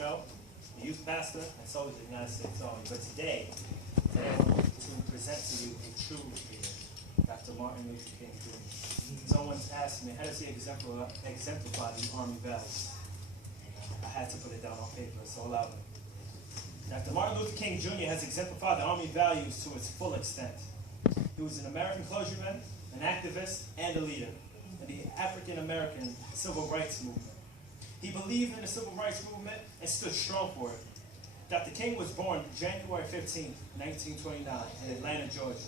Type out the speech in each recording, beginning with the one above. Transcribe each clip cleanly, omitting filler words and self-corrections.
Joe, a youth pastor and soldier of the United States Army. But today I want to present to you a true leader, Dr. Martin Luther King Jr. Someone asked me, how does he exemplify the Army values? I had to put it down on paper, so allow me. Dr. Martin Luther King Jr. has exemplified the Army values to its full extent. He was an American clergyman, an activist, and a leader in the African American civil rights movement. He believed in the civil rights movement and stood strong for it. Dr. King was born January 15, 1929 in Atlanta, Georgia.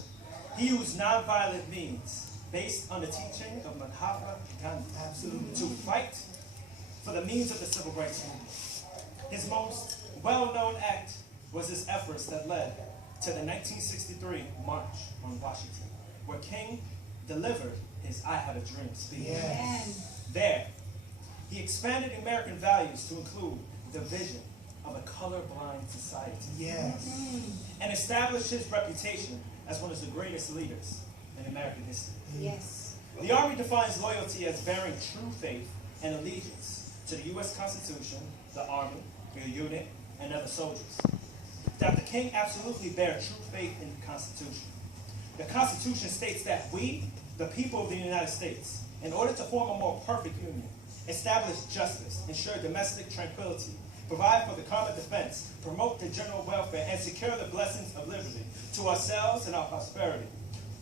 He used nonviolent means based on the teaching of Mahatma Gandhi to fight for the means of the civil rights movement. His most well-known act was his efforts that led to the 1963 March on Washington, where King delivered his I Have a Dream speech. Yes. There, he expanded American values to include the vision of a colorblind society. Yes. And established his reputation as one of the greatest leaders in American history. Yes. The Army defines loyalty as bearing true faith and allegiance to the U.S. Constitution, the Army, your unit, and other soldiers. Dr. King absolutely bear true faith in the Constitution. The Constitution states that we, the people of the United States, in order to form a more perfect union, establish justice, ensure domestic tranquility, provide for the common defense, promote the general welfare, and secure the blessings of liberty to ourselves and our prosperity,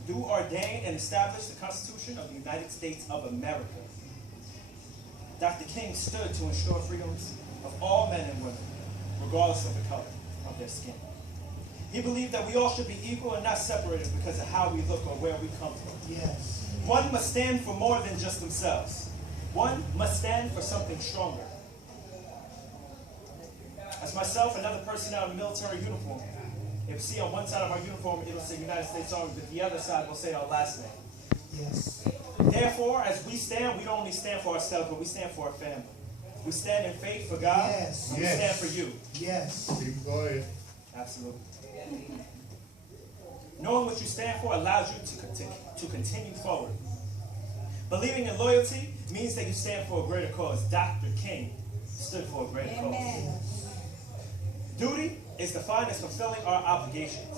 do ordain and establish the Constitution of the United States of America. Dr. King stood to ensure freedoms of all men and women, regardless of the color of their skin. He believed that we all should be equal and not separated because of how we look or where we come from. Yes. One must stand for more than just themselves. One must stand for something stronger. As myself, another person out in military uniform, if you see on one side of our uniform, it'll say United States Army, but the other side will say our last name. Yes. Therefore, as we stand, we don't only stand for ourselves, but we stand for our family. We stand in faith for God. Yes. We stand for you. Yes. Keep going. Absolutely. Knowing what you stand for allows you to continue forward. Believing in loyalty means that you stand for a greater cause. Dr. King stood for a greater cause. Duty is defined as fulfilling our obligations.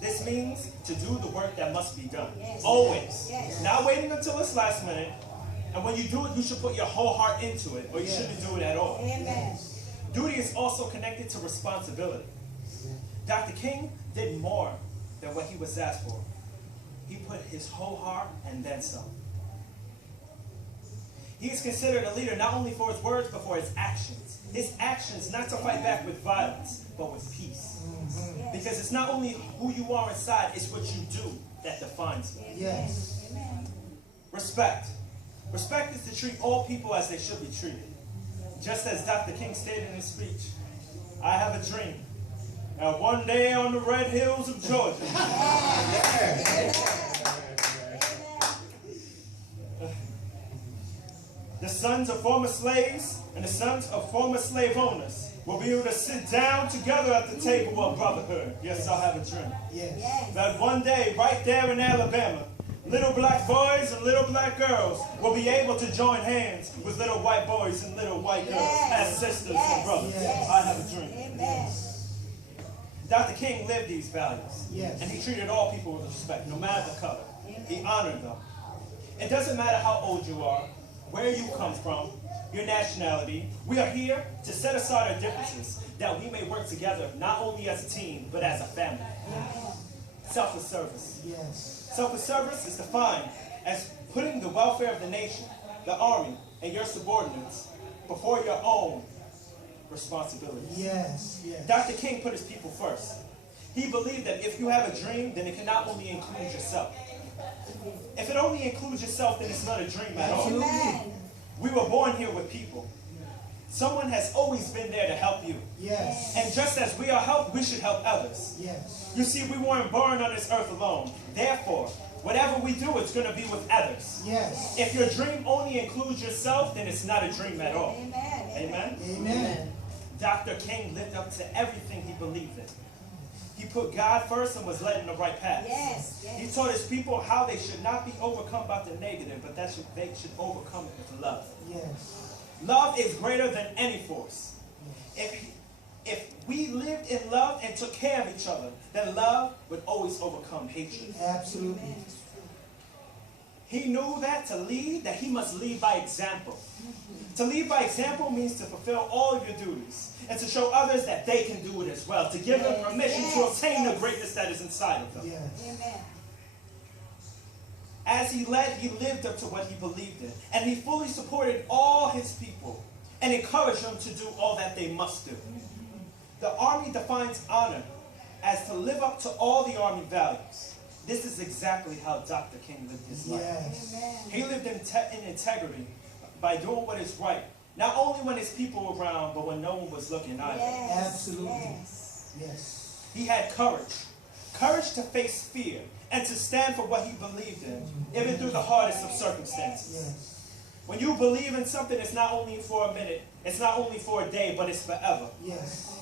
This means to do the work that must be done. Yes. Always. Yes. Not waiting until it's last minute. And when you do it, you should put your whole heart into it, or you shouldn't do it at all. Amen. Duty is also connected to responsibility. Dr. King did more than what he was asked for. He put his whole heart and then some. He is considered a leader not only for his words, but for his actions. His actions not to fight back with violence, but with peace. Yes. Because it's not only who you are inside, it's what you do that defines you. Yes. Amen. Respect. Respect is to treat all people as they should be treated. Just as Dr. King stated in his speech, I have a dream. Now one day on the red hills of Georgia. The sons of former slaves and the sons of former slave owners will be able to sit down together at the table of brotherhood. Yes, I have a dream. Yes. That one day, right there in Alabama, little black boys and little black girls will be able to join hands with little white boys and little white girls as sisters and brothers. Yes. I have a dream. Amen. Dr. King lived these values. Yes. And he treated all people with respect, no matter the color. He honored them. It doesn't matter how old you are, where you come from, your nationality. We are here to set aside our differences, that we may work together, not only as a team, but as a family. Selfless service. Yes. Selfless service is defined as putting the welfare of the nation, the army, and your subordinates before your own responsibilities. Yes. Yes. Dr. King put his people first. He believed that if you have a dream, then it can not only include yourself. If it only includes yourself, then it's not a dream at all. Amen. We were born here with people. Someone has always been there to help you. Yes. And just as we are helped, we should help others. Yes. You see, we weren't born on this earth alone. Therefore, whatever we do, it's going to be with others. Yes. If your dream only includes yourself, then it's not a dream at all. Amen. Amen? Amen. Dr. King lived up to everything he believed in. He put God first and was led in the right path. Yes. He taught his people how they should not be overcome by the negative, but that they should overcome it with love. Yes. Love is greater than any force. If we lived in love and took care of each other, then love would always overcome hatred. Absolutely. He knew that to lead, that he must lead by example. To lead by example means to fulfill all of your duties and to show others that they can do it as well, to give them permission to obtain the greatness that is inside of them. Yes. Amen. As he led, he lived up to what he believed in, and he fully supported all his people and encouraged them to do all that they must do. The Army defines honor as to live up to all the Army values. This is exactly how Dr. King lived his life. Yes. Amen. He lived in integrity by doing what is right, not only when his people were around, but when no one was looking either. Yes. Absolutely. Yes. Yes. He had courage. Courage to face fear and to stand for what he believed in, even through the hardest of circumstances. Yes. When you believe in something, it's not only for a minute, it's not only for a day, but it's forever. Yes.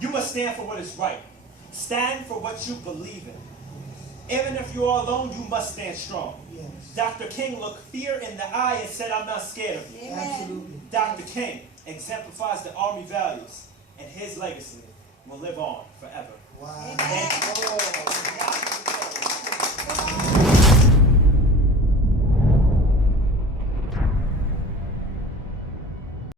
You must stand for what is right. Stand for what you believe in. Even if you are alone, you must stand strong. Yes. Dr. King looked fear in the eye and said, "I'm not scared of you." Amen. Absolutely. Dr. King exemplifies the Army values, and his legacy will live on forever. Wow. Amen. Thank you.